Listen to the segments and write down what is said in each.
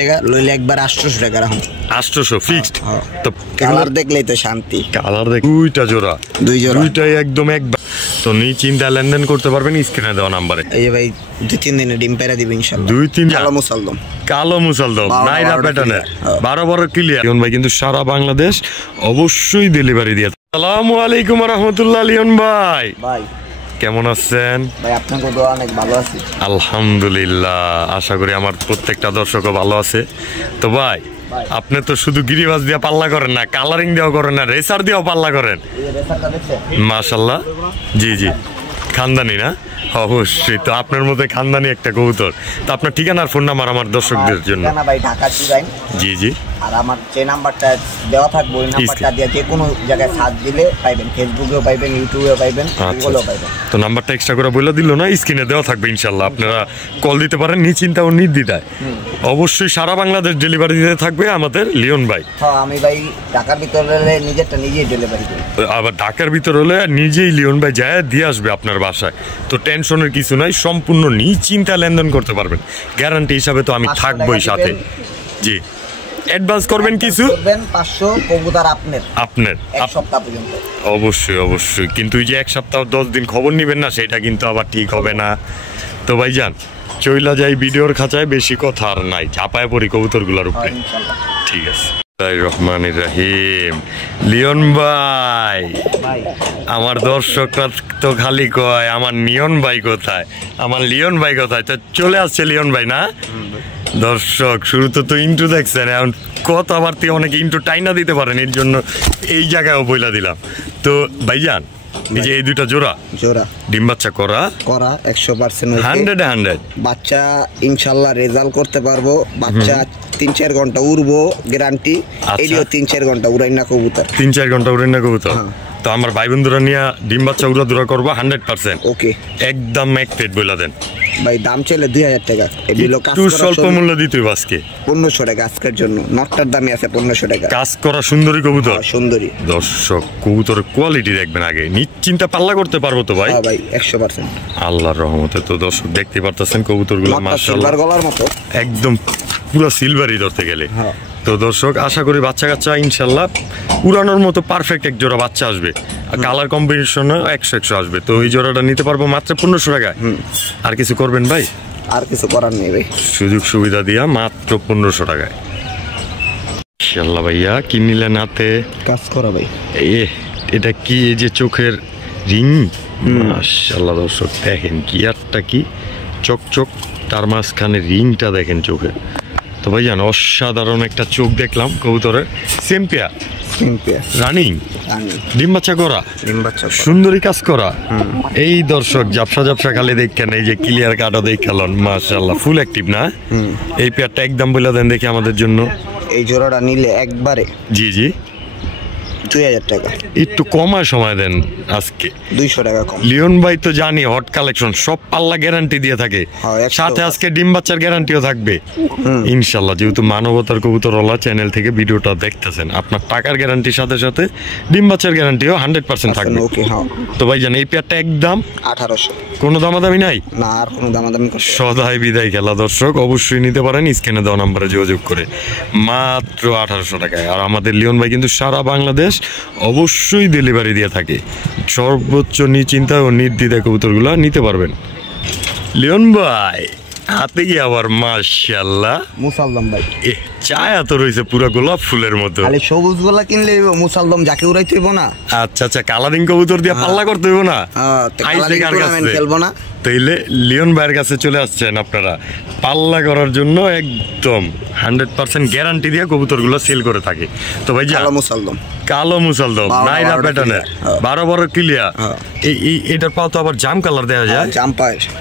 টাকা লইলে একবার 800 টাকা রাখুন। 800 ফিক্সড। তো কালার দেখলেই তো শান্তি। কালার দেখ দুইটা জোড়া, দুইটাই একদম একবার। তো নিশ্চিন্তে লেনদেন করতে পারবেন স্ক্রিনে দেওয়া নাম্বারে। এই যে ভাই 2-3 দিনে ডিম পেরা দিবে ইনশাআল্লাহ। 2-3 কালো মুসালদম নাইরা প্যাটার্নের 12 ক্লিয়ার। লিওন ভাই কিন্তু সারা বাংলাদেশ অবশ্যই ডেলিভারি দিয়ে। আসসালামু আলাইকুম ওয়া রাহমাতুল্লাহ। লিওন ভাই কেমন আছেন? ভাই আপনাকে দোয়া অনেক ভালো আছি আলহামদুলিল্লাহ। আশা করি আমার প্রত্যেকটা দর্শকও ভালো আছে। তো ভাই আপনি তো শুধু গিরিবাজ দিয়ে পাল্লা করেন না, কালারিং দিয়েও করেন না, রেসার দিয়েও পাল্লা করেন। মাশাআল্লাহ। জি জি, খানদানি না? অবশ্যই। তো আপনার মধ্যে খানদানি একটা কবুতর। তো আপনার ঠিকানা আর ফোন নাম্বার আমার দর্শকদের জন্য। ভাই ঢাকা চিরাইন। জি জি। আর আমার যে নাম্বারটা দেওয়া থাকবে ওই নাম্বারটা দিয়ে যে কোনো জায়গায় সার্চ দিলে পাইবেন, ফেসবুকেও পাইবেন, ইউটিউবেও পাইবেন, গুগলেও পাইবেন। তো নাম্বারটা এক্সট্রা করে বলে দিল না, স্ক্রিনে দেওয়া থাকবে ইনশাআল্লাহ। আপনারা কল দিতে পারেন নিশ্চিন্তা ও নির্দ্বিধায়। অবশ্যই সারা বাংলাদেশ ডেলিভারি দিতে থাকবে আমাদের লিওন ভাই। হ্যাঁ, আমি ভাই ঢাকার ভিতরে হলে নিজেরটা নিজেই ডেলিভারি করি। আবার ঢাকার ভিতর হলে নিজেই লিওন ভাই যায় দিয়ে আসবে আপনার বাসায়। তো টেনশনের কিছু নাই, সম্পূর্ণ নিশ্চিন্তা লেনদেন করতে পারবেন। গ্যারান্টি হিসাবে তো আমি থাকবোই সাথে। জি, অ্যাডভান্স করবেন কিছু, 500 কবুতর আপনার এক সপ্তাহ পর্যন্ত। অবশ্যই অবশ্যই। কিন্তু এই যে এক সপ্তাহ 10 দিন খবর নিবেন না, সেটা কিন্তু আবার ঠিক হবে না। তো ভাইজান চইলা যাই ভিডিওর খাঁচায়, বেশি কথা আর নাই, চাপায় পড়ি কবুতরগুলোর উপরে। ঠিক আছে। রহমানির রহিম। লিওন ভাই, আমার দর্শকরা তো খালি কয় আমার নিয়ন ভাই কোথায়, আমার লিওন ভাই কোথায়। তো চলে আসছে লিওন ভাই না? দর্শক শুরুতে তো ইন্টু দেখছেন, এখন কথাবার্তা অনেকে ইন্টু টাইনা দিতে পারেন, এর জন্য এই জায়গায়ও বইলা দিলাম। তো ভাইজান এই যে এই দুইটা জোড়া ডিম বাচ্চা করা 100% 100 বাচ্চা ইনশাআল্লাহ রেজাল্ট করতে পারবো। বাচ্চা 3-4 ঘন্টা উড়বো, গ্যারান্টি। এডিও 3-4 ঘন্টা উড়াই না কবুতর, 3-4 ঘন্টা উড়াই না কবুতর। তো আমার ভাই বন্ধুরা নিয়ে ডিম বাচ্চা উড়া দুরা করবো 100%। ওকে, একদম এক প্লেট বইলা দেন ভাই। দাম চলে 2000 টাকা। একটু স্বল্প মূল্য দিতে হবে আজকে। 1500 টাকা আজকের জন্য। নটটার দামই আছে 1500 টাকা। কাজ করা সুন্দরী কবুতর, সুন্দরী। দর্শক কবুতরের কোয়ালিটি দেখবেন আগে, নিশ্চিন্তা পাল্লা করতে পারবো তো ভাই? হ্যাঁ ভাই, 100%। আল্লাহর রহমতে। তো দর্শক দেখতে পারতেছেন কবুতরগুলো মাশাআল্লাহ গলার মতো, একদম পুরো সিলভারই ধরতে গেলে। তো দর্শক আশা করি বাচ্চা কাচ্চা ইনশাল্লাহ উড়ানোর মতো পারফেক্ট এক জোড়া বাচ্চা আসবে। আর কালার কম্বিনেশনও 100 আসবে। তো এই জোড়াটা নিতে পারবো মাত্র 1500 টাকায়। আর কিছু করবেন ভাই? আর কিছু করার নেই ভাই, সুযোগ সুবিধা দিয়া মাত্র 1500 টাকায়। ইনশাল্লাহ ভাইয়া কি নিলেন হাতে? কাজ করা ভাই। এটা কি? এই যে চোখের রিং, মাশাআল্লাহ দর্শক দেখেন গিয়ারটা কি চকচক, তার মাঝখানে রিংটা দেখেন চোখের। তো ভাইজান অসাধারণ একটা চোখ দেখলাম কবুতরের। সেম্পিয়া রানিং ডিম বাচ্চা করা, সুন্দরী কাজ করা। এই দর্শক জাপসা খালি দেখেন, এই যে ক্লিয়ার কাটা দেখালেন মাশাআল্লাহ ফুল অ্যাক্টিভ না? এই পেয়ারটা একদম বলে দেন দেখি আমাদের জন্য। এই জোড়াটা নিলে একবারে জি জি 2000 টাকা। একটু কমায় সময় দেন আজকে, 200 টাকা কম। লিওন ভাই তো জানি হট কালেকশন, সব পাল্লা গ্যারান্টি দিয়ে থাকে, সাথে আজকে ডিম বাচ্চার গ্যারান্টিও থাকবে ইনশাল্লাহ। যেহেতু মানবতার কবুতরওয়ালা চ্যানেল থেকে ভিডিওটা দেখতেছেন, আপনার টাকার গ্যারান্টির সাথে সাথে ডিম বাচ্চার গ্যারান্টিও 100% থাকবে। তো ভাই জান এই পেয়ারটা একদম 1800। কোনো দামাদামি নাই না, আর কোনো দামাদামি সদাই বিদায় খেলা। দর্শক অবশ্যই নিতে পারেন স্ক্রিনে দেওয়া নাম্বারে যোগাযোগ করে মাত্র 1800 টাকায়। আর আমাদের লিওন ভাই কিন্তু সারা বাংলাদেশ অবশ্যই ডেলিভারি দিয়ে থাকে। সর্বোচ্চ নিশ্চিন্তা ও নির্দ্বিধায় কবুতরগুলো নিতে পারবেন। লিওন ভাই হাতে কি আবার মাশাআল্লাহ মুসালদম ভাই, চায়া তো রয়েছে পুরো গোলাপ ফুলের মতো। খালি সবুজ গোলা কিনলে মুসালদম যাকে উড়াইতে হইব না। আচ্ছা কালারিং কবুতর দিয়ে পাল্লা করতে হইব না, খেলবো না। তাইলে লিওন ভাইয়ের কাছে চলে আসছেন আপনারা পাল্লা করার জন্য, একদম 100% গ্যারান্টি দিয়ে কবুতরগুলো সেল করে থাকে। তো ভাই কালো মুসালদম নাইরা প্যাটার্নের 12 ক্লিয়ার। এটার পাও তো আবার জাম কালার দেওয়া যায়,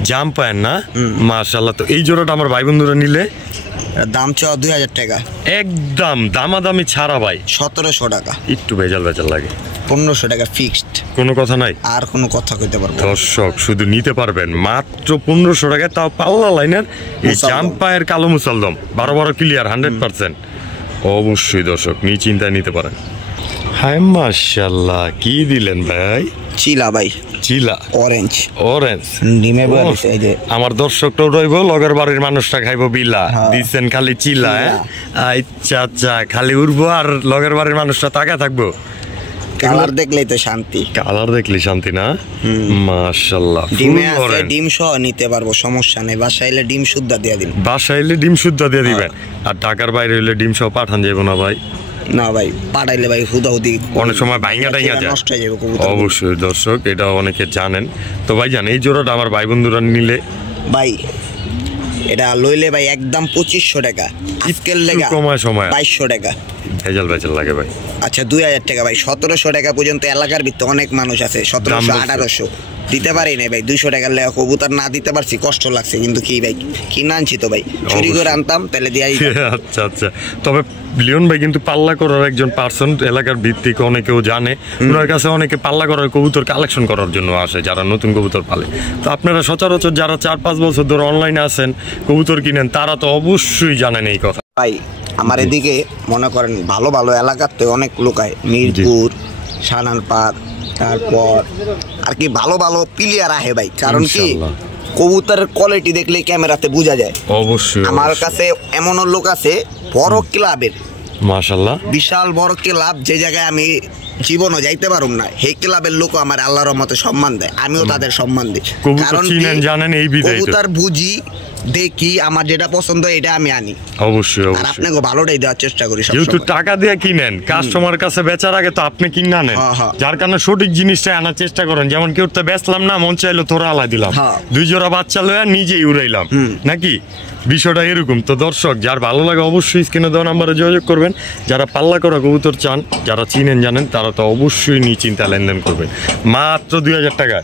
জাম পায়ের না? মাশাআল্লাহ। তো এই জোড়াটা আমার ভাই বন্ধুরা নিলে দাম চাও 2000 টাকা, একদম দামাদামি ছাড়া ভাই 1700 টাকা। একটু ভেজাল লাগে, 1500 টাকা ফিক্সড। কোনো কথা নাই, আর কোনো কথা কইতে পারবো? দর্শক শুধু নিতে পারবেন মাত্র 1500 টাকায়, তাও পাল্লা লাইনের এই জাম্পায়ের কালো মুসালদম 12 ক্লিয়ার 100%। অবশ্যই দর্শক নিশ্চিন্তায় নিতে পারেন। হায় মাশাআল্লাহ, কি দিলেন ভাই? চিলা ভাই, চিলা অরেঞ্জ অরেঞ্জ ডিমে বলেছে এই যে আমার দর্শকটাও রইব, লগের বাড়ির মানুষটা খাইবো বিলা, হ্যাঁ। দিচ্ছেন খালি চিলা। আচ্ছা আচ্ছা, খালি উড়বো আর লগের বাড়ির মানুষটা তাকা থাকবো। কালার দেখলেই তো শান্তি, কালার দেখলি শান্তি না? মাশাআল্লাহ, ডিমে আছে, ডিম সহ নিতে পারবো, সমস্যা নেই। বাসায় এলে ডিম শুদ্ধ দিয়ে দিন, বাসায় এলে ডিম শুদ্ধ দিয়ে দিবেন। আর ঢাকার বাইরে হইলে ডিম সহ পাঠান যাবো না ভাই? না ভাই, পাঠাইলে ভাই হুদাহুদি অনেক সময় ভাইঙ্গা টাইঙ্গা যায়, নষ্ট হয়ে যাবে কবুতর। অবশ্যই দর্শক, এটা অনেকে জানেন। তো ভাই জান, এই জোড়াটা আমার ভাই বন্ধুরা নিলে ভাই এটা লইলে ভাই একদম 2500 টাকা, আজকের লেগা সময় 2200 টাকা। ভেজাল ভেজাল লাগে ভাই। আচ্ছা 2000 টাকা ভাই, 1700 টাকা পর্যন্ত এলাকার ভিতরে অনেক মানুষ আছে, 1700 1800 দিতে পারি না ভাই। 200 টাকার লেখা কবুতর না দিতে পারছি, কষ্ট লাগছে, কিন্তু কি ভাই কিনে আনছি তো ভাই, চুরি করে আনতাম তাহলে দিয়ে আচ্ছা আচ্ছা, তবে লিওন ভাই কিন্তু পাল্লা করার একজন পার্সন, এলাকার ভিত্তিক অনেকেও জানে। ওনার কাছে অনেকে পাল্লা করার কবুতর কালেকশন করার জন্য আসে, যারা নতুন কবুতর পালে। তো আপনারা সচরাচর যারা 4-5 বছর ধরে অনলাইনে আছেন, কবুতর কিনেন, তারা তো অবশ্যই জানেন এই কথা। ভাই আমার এদিকে মনে করেন ভালো ভালো এলাকাতে অনেক লোক আয়, মিরপুর, সানানপাড়, তারপর আর কি ভালো ভালো প্লেয়ার আহে ভাই। কারণ কি কবুতরের কোয়ালিটি দেখলে ক্যামেরাতে বোঝা যায়। অবশ্যই আমার কাছে এমনও লোক আছে বড় ক্লাবের, মাশাআল্লাহ বিশাল বড় ক্লাব, যে জায়গায় আমি জীবনও যাইতে পারুম না, সেই ক্লাবের লোক আমার আল্লাহর রহমতে সম্মান দেয়, আমিও তাদের সম্মান দিই। কারণ জানেন এই বিদায় কবুতর বুঝি, দেখি, আমার যেটা পছন্দ এটা আমি আনি। অবশ্যই আর অবশ্যই, আপনাকে ভালোটাই দেওয়ার চেষ্টা করি যেহেতু সবসময়। টাকা দিয়ে কিনেন, কাস্টমার কাছে বেচার আগে তো আপনি কিনে আনেন, যার কারণে সঠিক জিনিসটা আনার চেষ্টা করেন। যেমন কেউ তো বেচলাম না, মন চাইলো তোরা আলাই দিলাম, 2 জোড়া বাচ্চা লইয়া নিজেই উড়াইলাম, নাকি বিষয়টা এরকম। তো দর্শক, যার ভালো লাগে অবশ্যই স্ক্রিনে দেওয়া নাম্বারে যোগাযোগ করবেন। যারা পাল্লা করা কবুতর চান, যারা চিনেন জানেন, তারা তো অবশ্যই নিশ্চিন্তা লেনদেন করবেন, মাত্র 2000 টাকায়।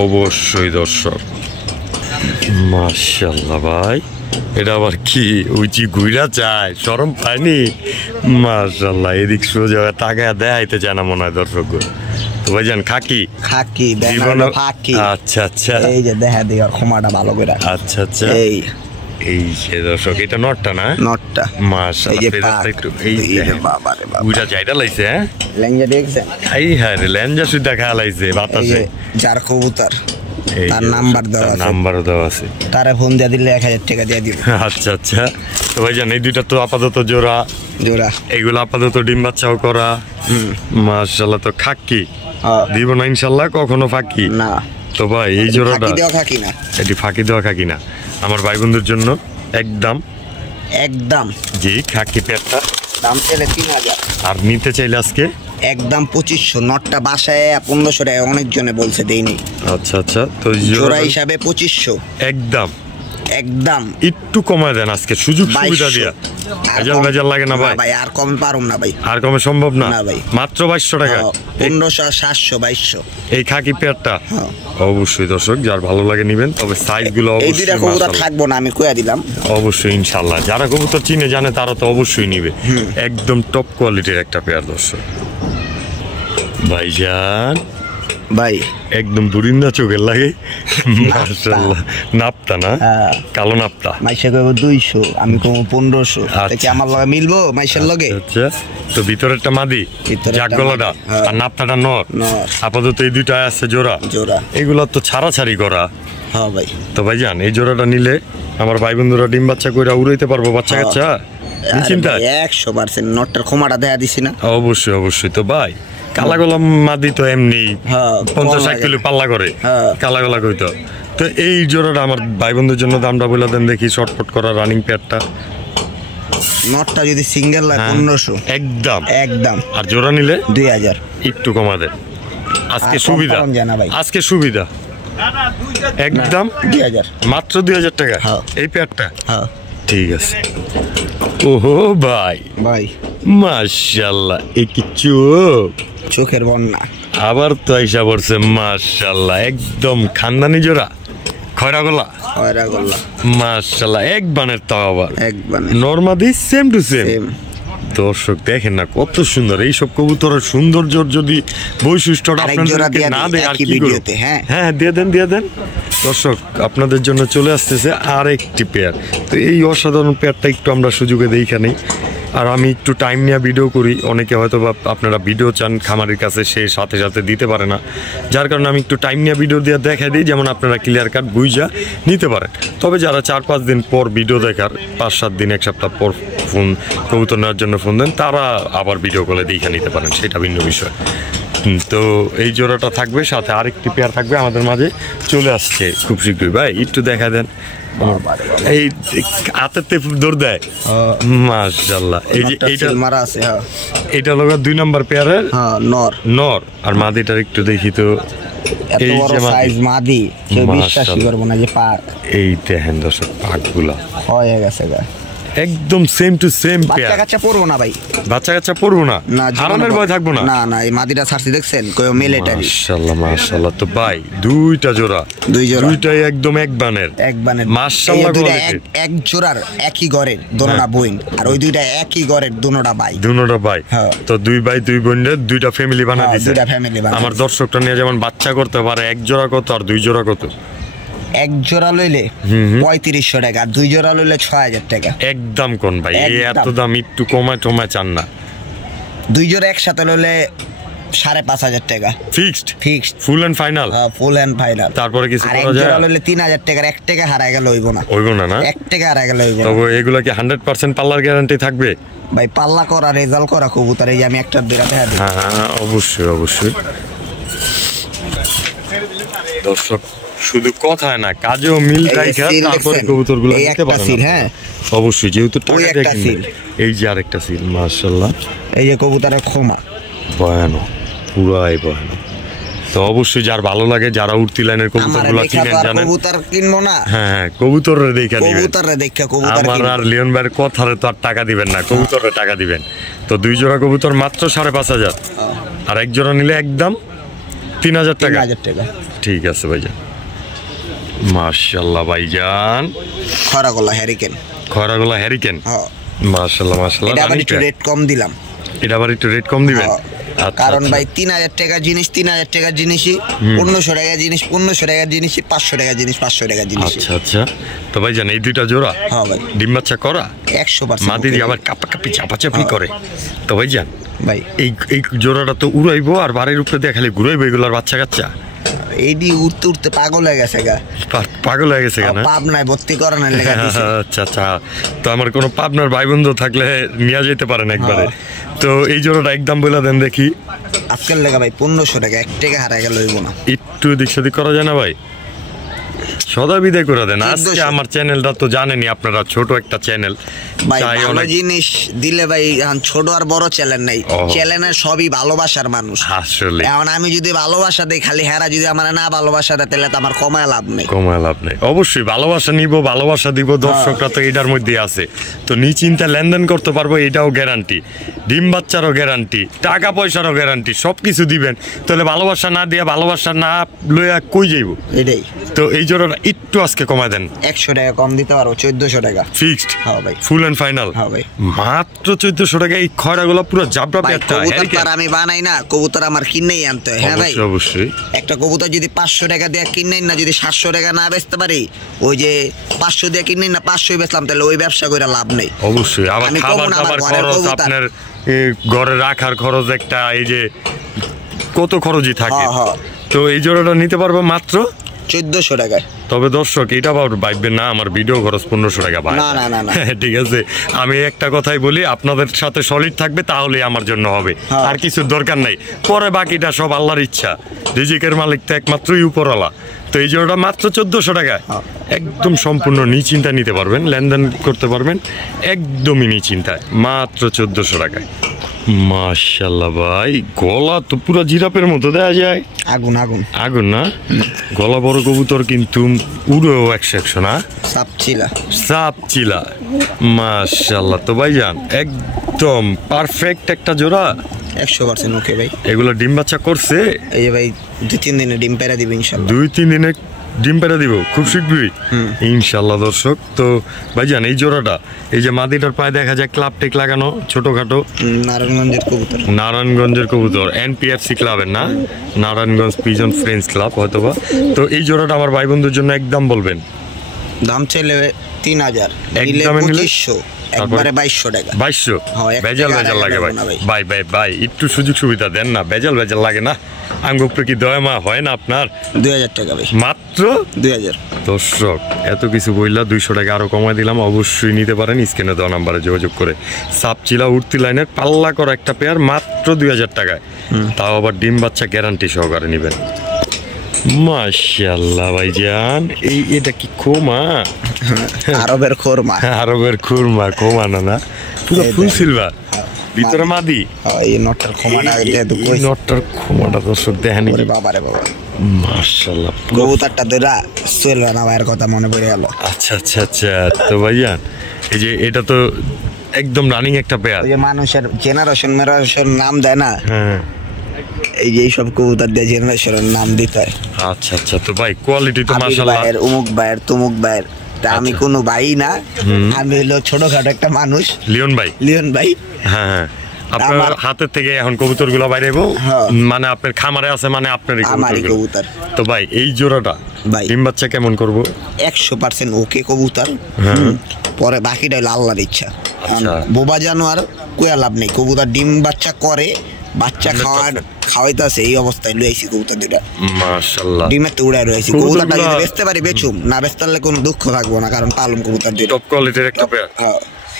অবশ্যই দর্শক, মাশাআল্লাহ ভাই, এটা আবার কি উচি ঘুরা চায়, শরম পায়নি? মাশাআল্লাহ, এদিক সোজা তাকায় দেখাইতে চায় না মনে হয় দর্শক। তো ভাইজান খাকি খাকি ফাকি, আচ্ছা আচ্ছা, এই যে দেখা দিই আর ক্ষমাটা ভালো করে। আচ্ছা আচ্ছা, এই এই যে দর্শক, এটা নটটা না? নটটা মাশাআল্লাহ, ফেদারটা একটু এই বাবা রে বাবা, উইটা যাইটা লাইছে। হ্যাঁ, লেঞ্জা দেখছেন? এই হ্যাঁ রে, লেঞ্জা সুদ্ধা খাওয়া লাইছে বাতাসে। যার কবুতর এই তার নাম্বার দেওয়া আছে, নাম্বারও দেওয়া আছে, তারে ফোন দিয়ে দিলে 1000 টাকা দিয়ে দিব। আচ্ছা আচ্ছা। তো ভাইজান, এই দুইটা তো আপাতত জোড়া, এইগুলো আপাতত ডিম বাচ্চাও করা। মাশাআল্লাহ, তো খাকি দিব না ইনশাআল্লাহ, কখনো ফাঁকি না। তো ভাই এই জোড়াটা খাকি না, এটি ফাঁকি দেওয়া খাকি না, আমার ভাই বন্ধুর জন্য একদম একদম জি খাকি পেটটা, দাম চাইলে 3000, আর নিতে চাইলে আজকে একদম 2500। নটটা বাসায় 1500 টাকা অনেক জনে বলছে, দেইনি। আচ্ছা আচ্ছা, তো জোড়া হিসাবে 2500 একদম, একদম একটু কমায় দেন আজকে, সুযোগ সুবিধা দিয়া। ভেজাল লাগে না ভাই? আর কমে পারুম না ভাই, আর কমে সম্ভব না ভাই, মাত্র 2200 টাকা, 1500, 700, 2200 এই খাকি পেয়ারটা। অবশ্যই দর্শক, যার ভালো লাগে নিবেন, তবে সাইজ গুলো এই দুইটা কবুতর থাকবো না, আমি কইয়া দিলাম। অবশ্যই ইনশাআল্লাহ, যারা কবুতর চিনে জানে তারা তো অবশ্যই নিবে, একদম টপ কোয়ালিটির একটা পেয়ার দর্শক। ভাইজান ভাই একদম দুরিন্দা চোখের লাগে, মাশাআল্লাহ। নাপতা না? কালো নাপতা। মাইশা কইবো 200, আমি কইবো 1500, কি আমার লগে মিলবো মাইশার লগে? আচ্ছা, তো ভিতরেরটা মাদি, জাগগলাটা, আর নাপতাটা নর। আপাতত এই দুইটা আছে জোড়া, এগুলা তো ছাড়াছাড়ি করা। হ্যাঁ ভাই। তো ভাইজান, এই জোড়াটা নিলে আমার ভাই বন্ধুরা ডিম বাচ্চা কইরা উড়াইতে পারবো বাচ্চা কাচ্চা, নিশ্চিন্তা 100%। নটটার ক্ষমাটা দেখা দিছি না? অবশ্যই অবশ্যই। তো ভাই কালাগোলা মাদি তো এমনি 50-60 কিলো পাল্লা করে, কালাগোলা কইতো। তো এই জোড়াটা আমার ভাই বন্ধুর জন্য দামটা বলে দেন দেখি, শর্টফট করা রানিং পেয়ারটা। নটটা যদি সিঙ্গেল হয় 1500 একদম একদম, আর জোড়া নিলে 2000, একটু কমা দেন আজকে, সুবিধা আজকে সুবিধা, একদম 2000, মাত্র 2000 টাকা এই পেয়ারটা। ঠিক আছে। ওহো ভাই ভাই মাশাআল্লাহ, এই কি চোখের বন্যা, আবার তো আইসা পড়ছে মাশাআল্লাহ, একদম খানদানি জোড়া, খয়রা গলা, মাশাআল্লাহ, এক বানের, তাও আবার এক বানের, নরমাদি সেম টু সেম। দর্শক দেখেন না কত সুন্দর এইসব কবুতরের সৌন্দর্য, যদি বৈশিষ্ট্যটা আপনাদেরকে না দেয় আর কি করবে। হ্যাঁ দিয়ে দেন দর্শক, আপনাদের জন্য চলে আসতেছে আর একটি পেয়ার। তো এই অসাধারণ পেয়ারটা একটু আমরা সুযোগে দেখানি, আর আমি একটু টাইম নিয়ে ভিডিও করি, অনেকে হয়তো বা আপনারা ভিডিও চান খামারের কাছে, সে সাথে সাথে দিতে পারে না, যার কারণে আমি একটু টাইম নিয়ে ভিডিও দিয়ে দেখা দিই, যেমন আপনারা ক্লিয়ার কাট বুঝা নিতে পারেন। তবে যারা 4-5 দিন পর ভিডিও দেখার, 5-7 দিন 1 সপ্তাহ পর ফোন কবুতর নেওয়ার জন্য ফোন দেন, তারা আবার ভিডিও কলে দেখে নিতে পারেন, সেটা ভিন্ন বিষয়। তো এই জোড়াটা থাকবে, সাথে আরেকটি পেয়ার থাকবে আমাদের মাঝে, চলে আসছে খুব শীঘ্রই। ভাই একটু দেখা দেন, এই হাতের তে দৌড় দেয়, মাশাআল্লাহ। এই যে এইটা মারা আছে, হ্যাঁ এটা লগা 2 নাম্বার পেয়ারের নর নর। আর মাদিটার একটু দেখি তো, এত বড় সাইজ মাদি, কেউ বিশ্বাসই করবে না যে পাক। এই দেখেন দর্শক, পাকগুলা হয়ে গেছে গা, একদম সেম টু সেম পেয়ার। বাচ্চা কাচ্চা পড়বো না ভাই, বাচ্চা কাচ্চা পড়বো না, হারানোর ভয় থাকবো না। না না, এই মাদিটা ছাড়ছি দেখছেন, কই মিলিটারি। মাশাআল্লাহ মাশাআল্লাহ। তো ভাই দুইটা জোড়া, দুইটাই একদম এক বানের মাশাআল্লাহ। এক জোড়ার একই ঘরের দোনোটা বোন, আর ওই দুইটা একই ঘরের দোনোটা ভাই, দোনোটা ভাই। তো 2 ভাই 2 বোনের 2টা ফ্যামিলি বানাই দিয়েছে। আমার দর্শকটা নিয়ে যেমন বাচ্চা করতে পারে, এক জোড়া কত আর 2 জোড়া কত? এক জোড়া লইলে 3500 টাকা, আর 2 জোড়া লইলে 6000 টাকা। একদম কোন ভাই, এই এত দাম একটু কমায় টমায় চান না? 2 জোড়া একসাথে লইলে 5500 টাকা fixed, full and final. Full and final. তারপরে কিছু করা যায়? জোড়া লইলে 3000 টাকার 1 টাকা হারায় গেল হইব না, না 1 টাকা হারায় গেল হইব না। তবে এগুলা কি 100% পাল্লার গ্যারান্টি থাকবে? ভাই পাল্লা করা, রেজাল্ট করা কবুতর, এই যে আমি একটা দুইটা দেখা দিই। হ্যাঁ অবশ্যই অবশ্যই। দর্শক শুধু কথায় না, কাজেও মিল রাখা, তারপরে কবুতরগুলো নিতে পারেন। হ্যাঁ অবশ্যই, যেহেতু টাকা দিয়ে কিনবেন। এই যে আরেকটা সিল, মাশাআল্লাহ। এই যে কবুতরের খোমা, ভয়ানক, পুরাই ভয়ানক। তো অবশ্যই যার ভালো লাগে, যারা উঠতি লাইনের কবুতরগুলো কিনেন, জানেন কবুতর কিনবো না, হ্যাঁ কবুতরে দেখে নেবেন। কবুতরে দেখে কবুতর আমার আর লিওন ভাইয়ের কথারে তো আর টাকা দিবেন না, কবুতরে টাকা দিবেন। তো 2 জোড়া কবুতর মাত্র 5500, আর 1 জোড়া নিলে একদম 3000 টাকা। ঠিক আছে ভাইজান, মাশাআল্লাহ ভাইজান। খরাগোলা হ্যারিকেন, মাশাআল্লাহ মাশাআল্লাহ। এটা আবার একটু রেট কম দিলাম, এটা আবার একটু রেট কম দিবেন, কারণ ভাই 3000 টাকার জিনিস 3000 টাকার জিনিসই, 1500 টাকার জিনিস 1500 টাকার জিনিসই, 500 টাকার জিনিস 500 টাকার জিনিস। আচ্ছা আচ্ছা। তো ভাইজান এই 2টা জোড়া, হ্যাঁ ভাই, ডিম বাচ্চা করা 100%। মাদি আবার কাপাকাপি চাপাচাপি করে। তো ভাইজান ভাই এই জোড়াটা তো উড়াইবো, আর বাড়ির উপরে দিয়ে খালি ঘুরাইবো এগুলার বাচ্চা কাচ্চা। এইদি উঠতে উঠতে পাগল হয়ে গেছে গা, পাগল হয়ে গেছে কেন? পাবনায় ভর্তি করানোর লেগে দিছে। আচ্ছা আচ্ছা। তো আমার কোনো পাবনার ভাই বন্ধু থাকলে নিয়ে যেতে পারেন একবারে। তো এই জোড়াটা একদম বলে দেন দেখি। আজকের লেগে ভাই 1500 টাকা, 1 টাকা হারায় গেল হইব না। একটু দিক সেদিক করা যায় না ভাই? সদা বিদায় করে দেন। আজকে আমার চ্যানেলটা তো জানেনই আপনারা, ছোট একটা চ্যানেল, ভাই ভালো জিনিস দিলে ভাই ছোট আর বড় চ্যানেল নাই, চ্যানেলের সবই ভালোবাসার মানুষ। আসলে এখন আমি যদি ভালোবাসা দেই, খালি হেরা যদি আমার না ভালোবাসা দেয়, তাহলে তো আমার কমায় লাভ নেই। অবশ্যই ভালোবাসা নিব, ভালোবাসা দিব, দর্শকরা তো এটার মধ্যে আছে। তো নিশ্চিন্তে লেনদেন করতে পারবো, এটাও গ্যারান্টি। ডিম বাচ্চারও গ্যারান্টি, টাকা পয়সারও গ্যারান্টি, সবকিছু দিবেন। তাহলে ভালোবাসা না দিয়া, ভালোবাসা না লইয়া কই যাইব? এটাই তো। এই জোড়াটা একটু আজকে কমায় দেন, 100 টাকা কম দিতে পারবো, 1400 টাকা ফিক্সড। হ্যাঁ ভাই, ফুল এন্ড ফাইনাল। হ্যাঁ ভাই, মাত্র 1400 টাকা। এই খয়রাগুলো পুরো জাবরা পেটটা। কবুতর আমি বানাই না, কবুতর আমার কিনেই আনতে হয়। হ্যাঁ ভাই অবশ্যই। একটা কবুতর যদি 500 টাকা দিয়ে কিনেই না, যদি 700 টাকা না বেচতে পারি, ওই যে 500 দিয়ে কিনেই না 500 বেচলাম, তাহলে ওই ব্যবসা করে লাভ নেই। অবশ্যই। আবার খাবার দাবার খরচ, আপনার ঘরে রাখার খরচ একটা, এই যে কত খরচই থাকে। তো এই জোড়াটা নিতে পারবো মাত্র 1400 টাকায়। তবে দর্শক এটা আবার ভাববেন না আমার ভিডিও খরচ 1500 টাকা ভাই, না না না, ঠিক আছে। আমি একটা কথাই বলি, আপনাদের সাথে সলিড থাকবে, তাহলে আমার জন্য হবে, আর কিছু দরকার নাই। পরে বাকিটা সব আল্লাহর ইচ্ছা, রিজিকের মালিক তো একমাত্রই উপরওয়ালা। তো এই জোড়াটা মাত্র 1400 টাকা, একদম সম্পূর্ণ নিশ্চিন্তা নিতে পারবেন, লেনদেন করতে পারবেন একদমই নিশ্চিন্তায়, মাত্র 1400 টাকায়। মাশাআল্লাহ ভাই, গলা তো পুরো জিরাফের মতো দেখা যায়, আগুন আগুন আগুন না? গলা বড় কবুতর, কিন্তু উড়েও 100 না, সাপচিলা। মাশাআল্লাহ। তো ভাইজান একদম পারফেক্ট একটা জোড়া, 100% ওকে ভাই। এগুলো ডিম বাচ্চা করছে? এই যে ভাই 2-3 দিনে ডিম পেড়া দিবে ইনশাআল্লাহ। 2-3 দিনে ডিম পেড়া দিব খুব শীঘ্রই ইনশাআল্লাহ। দর্শক তো ভাইজান এই জোড়াটা, এই যে মাদিটার পায়ে দেখা যায় ক্লাব টেক লাগানো, ছোটখাটো, নারায়ণগঞ্জের কবুতর, এনপিএফসি ক্লাবের না, নারায়ণগঞ্জ পিজন ফ্রেন্ডস ক্লাব হয়তোবা। তো এই জোড়াটা আমার ভাই বন্ধুর জন্য একদম বলবেন, দাম চাইলে 3000, একদম 2500, একবারে 2200 টাকা। 2200? হ্যাঁ, বেজাল লাগে ভাই। ভাই ভাই ভাই একটু সুযোগ সুবিধা দেন না, বেজাল লাগে না? আঙ্গুপ্রে কি দয়া মা হয় না আপনার? 2000 টাকা ভাই, মাত্র 2000। দর্শক এত কিছু বললা, 200 টাকা আরো কমায় দিলাম, অবশ্যই নিতে পারেন স্ক্রিনে দেওয়া নাম্বারে যোগাযোগ করে। সাপচিলা উঠতি লাইনের পাল্লা করা একটা পেয়ার মাত্র 2000 টাকায়, তাও আবার ডিম বাচ্চা গ্যারান্টি সহকারে নেবেন। মাশাআল্লাহ ভাইজান, এটা কি খোমা? আরবের খোরমা। আরবের খুরমা, খোমা না পুরো ফুল সিলভার, ভিতরে মাদি। এই নটটার খোমাটা যেহেতু এই নটটার খোমাটা দর্শক দেখেন। ওরে বাবারে বাবা, মাশাআল্লাহ কবুতরটা ধরা চলবে না ভাইয়ের কথা মনে পড়ে গেল। আচ্ছা। তো ভাইজান এই যে এটা তো একদম রানিং একটা পেয়ার। ওই যে মানুষের জেনারেশন নাম দেয় না, হ্যাঁ এই যে এইসব কবুতর দিয়ে জেনারেশনের নাম দিতে হয়। আচ্ছা তো ভাই কোয়ালিটি তো মাশাআল্লাহ। ভাইয়ের অমুক ভাইয়ের তমুক ভাইয়ের, তা আমি কোনো ভাই না, আমি হলো ছোটখাটো একটা মানুষ। লিওন ভাই। হ্যাঁ আপনার হাতের থেকে এখন কবুতর গুলো বাইরে মানে আপনার খামারে আছে, মানে আপনার কবুতর। তো ভাই এই জোড়াটা ডিম বাচ্চা কেমন করবো? 100% ওকে কবুতর, পরে বাকিটা হলো আল্লাহর ইচ্ছা। বোবা জানোয়ার কোয়া লাভ নেই, কবুতর ডিম বাচ্চা করে, বাচ্চা খাওয়াইতেছে, এই অবস্থায় লইছি কবুতর দুটা মাশাআল্লাহ, ডিমের তো উড়াই রয়েছে। কবুতরটা যদি বেচতে পারি বেচুম, না বেচতে পারলে কোনো দুঃখ থাকবো না, কারণ পালন কবুতর দুটো টপ কোয়ালিটির একটা পেয়ার।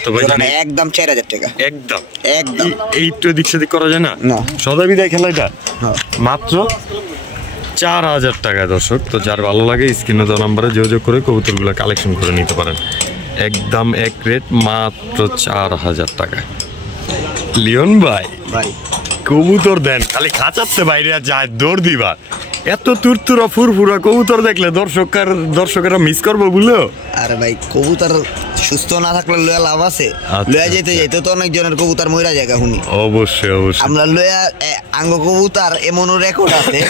তো ভাই একদম 4000 টাকা, একদম এই তো দিক সেদিক করা যায় না, সদা বিদায় খেলা এটা মাত্র 4000 টাকা। দর্শক তো যার ভালো লাগে স্ক্রিনে দেওয়া নাম্বারে যোগাযোগ করে কবুতরগুলো কালেকশন করে নিতে পারেন, একদম এক রেট মাত্র 4000 টাকা। লিওন ভাই কবুতর দেন, খালি খাঁচাতে বাইরে যায় দৌড় দিবা, এত তুরতুরা ফুরফুরা কবুতর দেখলে দর্শকেরা মিস করবো বুঝলো। আরে ভাই কবুতর সুস্থ না থাকলে লয়া লাভ আছে, লয়া যেতে তো অনেক জনের কবুতর মইরা জায়গা শুনি। অবশ্যই আমরা লয়া আঙ্গ কবুতর এমনও রেকর্ড আছে,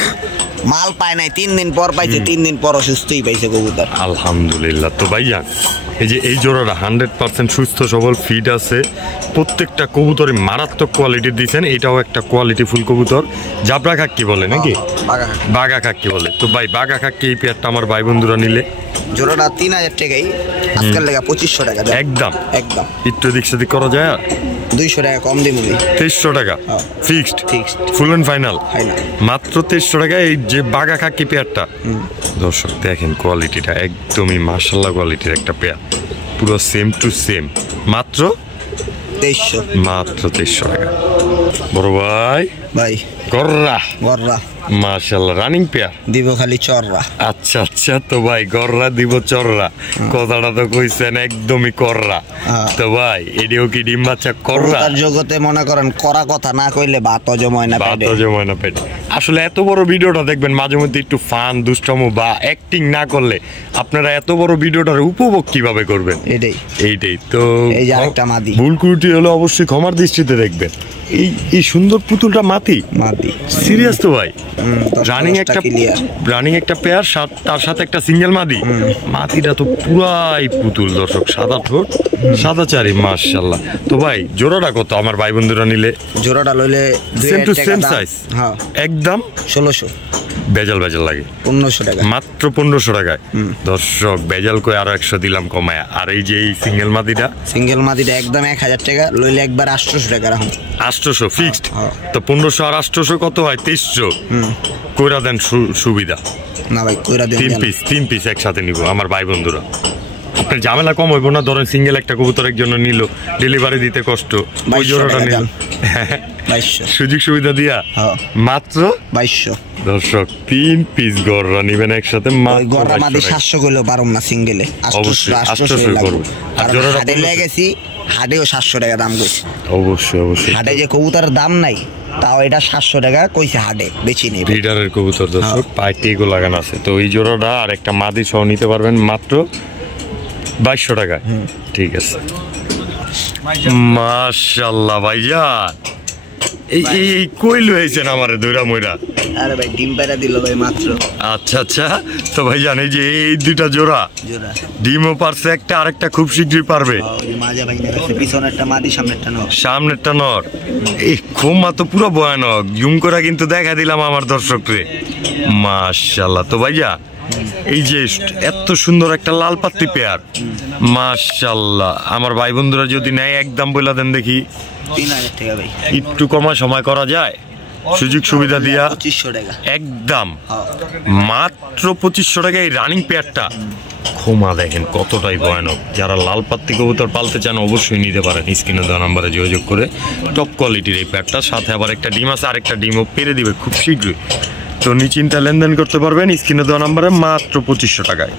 মাল পায় নাই 3 দিন পর পাইছে, 3 দিন পর সুস্থই পাইছে কবুতর, আলহামদুলিল্লাহ। তো ভাইজান এই যে এই জোড়াটা 100% সুস্থ সবল ফিট আছে, প্রত্যেকটা কবুতরে মারাত্মক কোয়ালিটি দিয়েছেন, এটাও একটা কোয়ালিটি ফুল কবুতর। জাবরা খাক্কি বলে নাকি বাগা খাক্কি বলে। তো ভাই বাগা খাক্কি এই পেয়ারটা আমার ভাই বন্ধুরা নিলে জোড়াটা 3000 টাকাই, আজকাল লেগা 2500 টাকা একদম একটু দিক সেদিক করা যায়, 200 টাকা কম দিই 2300 টাকা ফিক্সড ফুল এন্ড ফাইনাল মাত্র 2300 টাকা। এই যে বাগা খাক্কি পেয়ারটা দর্শক দেখেন কোয়ালিটিটা একদমই মাশাআল্লাহ কোয়ালিটির একটা পেয়ার, পুরো সেম টু সেম, মাত্র 2300 টাকা। বড় ভাই গররা মাশাআল্লাহ রানিং পেয়ার দিব খালি চররা। আচ্ছা তো ভাই গররা দিব চররা, কথাটা তো কইছেন একদমই কররা। তো ভাই এডিও কি ডিম বাচ্চা কররা? তার জগতে মনে করেন করা কথা না কইলে ভাত জমায় না পেটে। আসলে এত বড় ভিডিওটা দেখবেন, মাঝে মধ্যে একটু ফান দুষ্টম বা অ্যাক্টিং না করলে আপনারা এত বড় ভিডিওটার উপভোগ কিভাবে করবেন? এইটাই তো এই যে একটা মাদি, ভুল ত্রুটি হলে অবশ্যই ক্ষমার দৃষ্টিতে দেখবেন। এই সুন্দর পুতুলটা মাদি সিরিয়াস তো ভাই, রানিং একটা পেয়ার, তার সাথে একটা সিঙ্গেল মাদিটা তো পুরাই পুতুল দর্শক, সাদা ঠোঁট সাদা চারি মাশাআল্লাহ। তো ভাই জোড়াটা কত আমার ভাই বন্ধুরা নিলে? জোড়াটা লইলে সেম টু সেম সাইজ, একদম 1600। বেজাল লাগে 1500 টাকা, মাত্র 1500 টাকায়। দর্শক বেজাল কই আরো 100 দিলাম কমায়। আর এই যে এই সিঙ্গেল মাদিটা একদম 1000 টাকা, লইলে একবার 800 টাকা রাখুন। 800 ফিক্সড। তো 1500 আর 800 কত হয়? 2300 কইরা দেন সুবিধা না ভাই, কইরা দেন। 3 পিস একসাথে নিব আমার ভাই বন্ধুরা, আপনার ঝামেলা কম হইব না। ধরেন সিঙ্গেল একটা কবুতরের জন্য নিল, ডেলিভারি দিতে কষ্ট, ওই জোড়াটা নিল সুযোগ সুবিধা দিয়া মাত্র 2200। দর্শক 3 পিস গররা নিবেন একসাথে, গররা মাদি 700 কইলো পারুম না সিঙ্গেলে, 800 করবে। আর জোড়াটা হাটে লাগেছি, হাটেও 700 টাকা দাম কইছে। অবশ্যই হাটে যে কবুতরের দাম নাই, তাও এটা 700 টাকা কইছে হাটে, বেশি নেই। ব্রিডারের কবুতর দর্শক, পায়ে টেগো লাগানো আছে। তো এই জোড়াটা আর একটা মাদি সহ নিতে পারবেন মাত্র 2200 টাকা। ঠিক আছে মাশাআল্লাহ ভাইজান, এই কইল হয়েছেন আমারে দইরা মইরা। আরে ভাই ডিম পাড়া দিল ভাই মাত্র। আচ্ছা তো ভাইজান এই যে এই দুইটা জোড়া ডিমও পারছে একটা, আরেকটা খুব শীঘ্রই পারবে। পিছনেরটা মাদি, সামনেরটা নর। এই খোমা তো পুরো ভয়ানক, জুম করা কিন্তু দেখা দিলাম আমার দর্শকরে মাশাআল্লাহ। তো ভাইয়া এই যে এত সুন্দর একটা লাল পাত্তি পেয়ার, মাশাআল্লাহ। আমার ভাই বন্ধুরা যদি নেয় একদম বইলা দেন দেখি। 3000 টাকা ভাই। একটু কমা সময় করা যায়, সুযোগ সুবিধা দিয়া 2500 টাকা একদম মাত্র 2500 টাকা। এই রানিং পেয়ারটা খোমা দেখেন কতটাই ভয়ানক। যারা লাল পাত্তি কবুতর পালতে চান অবশ্যই নিতে পারেন, স্ক্রিনে দেওয়া নাম্বারে যোগাযোগ করে। টপ কোয়ালিটির এই পেয়ারটা, সাথে আবার একটা ডিম আছে, আর একটা ডিমও পেরে দিবে খুব শীঘ্রই। তো নিশ্চিন্তে লেনদেন করতে পারবেন স্ক্রিনে দেওয়া নাম্বারে মাত্র 2500 টাকায়।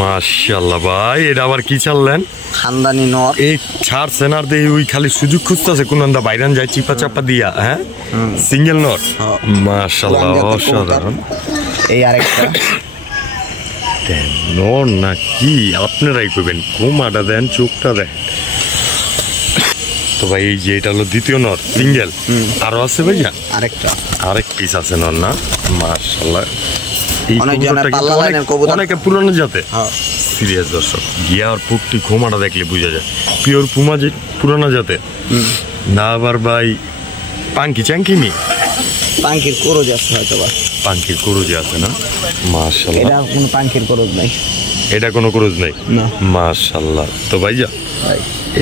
মাশাআল্লাহ ভাই, এটা আবার কি চাললেন? খানদানি নর। এই ছাড় সেনার দিয়ে ওই খালি সুযোগ খুঁজতেছে কোন আন্দা বাইরান যায় চিপা চাপা দিয়া। হ্যাঁ, সিঙ্গেল নর। মাশাআল্লাহ অসাধারণ। এই আরেকটা নর না কি আপনারাই করবেন, ঘুমাটা দেন, চোখটা দেন। তো ভাই এই যে এটা হলো দ্বিতীয় নর, সিঙ্গেল। আরো আছে ভাইয়া? আরেক পিস আছে নর না? মাশাআল্লাহ। অনেকে পুরনো জাতে, সিরিয়াস দর্শক, গিয়ার পুকটি ঘুমাটা দেখলে বোঝা যায় পিওর পুমা যে পুরনো জাতে না। আবার ভাই পাঙ্কি চাঙ্কিনি, পাঙ্কির কোরজ আছে হয়তো বা, পাঙ্কির কোরজ আছে না? মাশাআল্লাহ, এটা কোনো পাঙ্কির কোরজ নাই, এটা কোনো কোরজ নাই না। মাশাআল্লাহ। তো ভাইয়া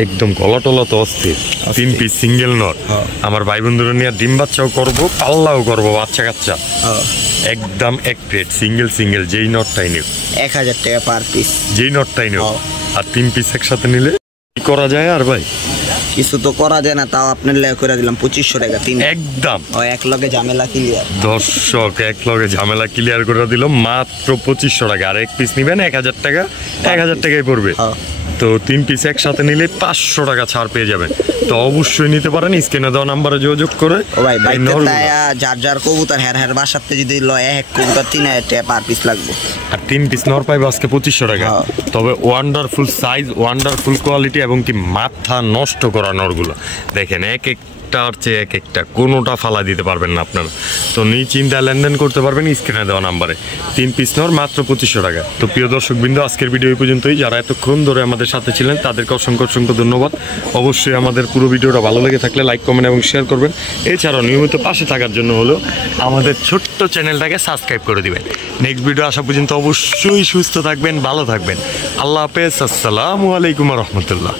একদম গলা টলা তো অস্থির। 3 পিস সিঙ্গেল নর। আমার ভাই বন্ধুরা নিয়ে ডিম বাচ্চাও করবো, পাল্লাও করবো, বাচ্চা কাচ্চা একদম এক প্লেট। সিঙ্গেল যেই নটটাই নিও 1000 টাকা পার পিস, যেই নটটাই নিও। আর 3 পিস একসাথে নিলে কি করা যায়? আর ভাই কিছু তো করা যায় না, তাও আপনার লেগে করে দিলাম 2500 টাকা 3 একদম। এক লগে ঝামেলা ক্লিয়ার দর্শক, এক লগে ঝামেলা ক্লিয়ার করে দিল মাত্র 2500 টাকা। আর এক পিস নিবেন 1000 টাকা, 1000 টাকাই পড়বে। তো 3 পিস একসাথে নিলে 500 টাকা ছাড় পেয়ে যাবেন। তো অবশ্যই নিতে পারেন স্ক্রিনে দেওয়া নাম্বারে যোগাযোগ করে। ও ভাই যার যার কবুতর হ্যার বাসাতে যদি লয় এক কবুতর 3000 টাকা পার পিস লাগবে। আর 3 পিস নর পাইবে আজকে 2500 টাকা। তবে ওয়ান্ডারফুল সাইজ, ওয়ান্ডারফুল কোয়ালিটি এবং কি মাথা নষ্ট করা নরগুলো দেখেন, এক একটার চেয়ে এক একটা, কোনোটা ফালা দিতে পারবেন না আপনারা। তো নিশ্চিন্তে লেনদেন করতে পারবেন স্ক্রিনে দেওয়া নাম্বারে। 3 পিস নর মাত্র 2500 টাকা। তো প্রিয় দর্শক বিন্দু, আজকের ভিডিও এই পর্যন্তই। যারা এতক্ষণ ধরে আমাদের সাথে ছিলেন তাদেরকে অসংখ্য ধন্যবাদ। অবশ্যই আমাদের পুরো ভিডিওটা ভালো লেগে থাকলে লাইক, কমেন্ট এবং শেয়ার করবেন। এছাড়াও নিয়মিত পাশে থাকার জন্য হলো আমাদের ছোট্ট চ্যানেলটাকে সাবস্ক্রাইব করে দিবেন। নেক্সট ভিডিও আসা পর্যন্ত অবশ্যই সুস্থ থাকবেন, ভালো থাকবেন। আল্লাহ হাফেজ, আসসালামু আলাইকুম রহমতুল্লাহ।